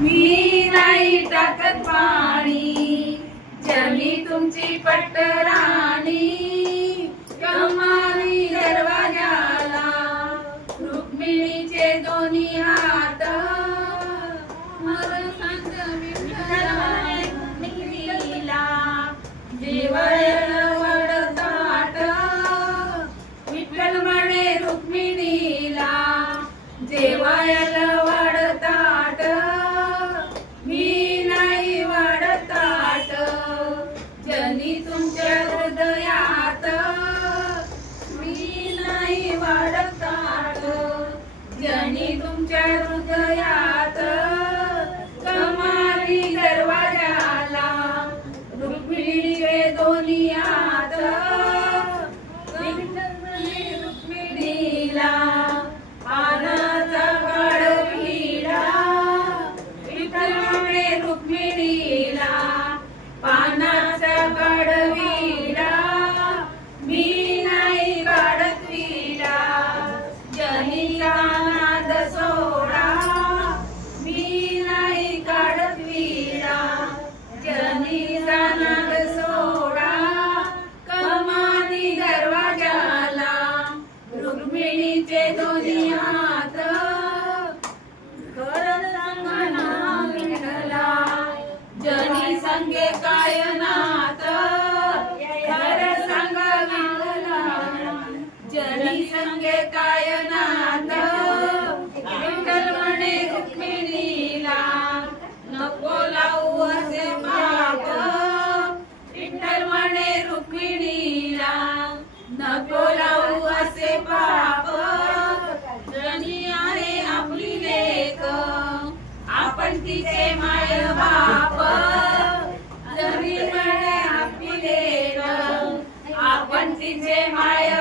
मी नाही टाकत पाणी, जनी तुमची पटराणी. कमानी दरवाजाला रुक्मिणीचे दोन्ही हात. मला सांग विठ्ठला जेवायला वडताट. विठ्ठल म्हणे रुक्मिणीला जेवायला वडताट. मी नाही वडताट, जनी तुमच्या हृदयात. मी नाही वडताट, जनी तुमच्या हृदयात. कमानी दरवाजाला रुक्मिणीचे दोन्ही हात. रुक्मिणीला पानाचा गडविडा. विठ्ठल म्हणे रुक्मिणीला पानाचा गडविडा. मी नाही काढत विडा, जनीचा नाद सोडा. मी नाही काढत विडा, जनीचा नाद सोडा. कमानी दरवाजाला रुक्मिणीचे दोन्ही हात. खरं सांगा ना विठ्ठला, जनी संगे काय नात. खरं सांगा विठ्ठला, जनी संगे काय नात. विठ्ठल म्हणे रुक्मिणीला नको लावू असे पाप. विठ्ठल म्हणे रुक्मिणीला नको लावू असे पाप. जनी आहे आपली लेक, आपण तिचे माय बाप. जनी म्हणे आपली लेक, आपण तिचे माय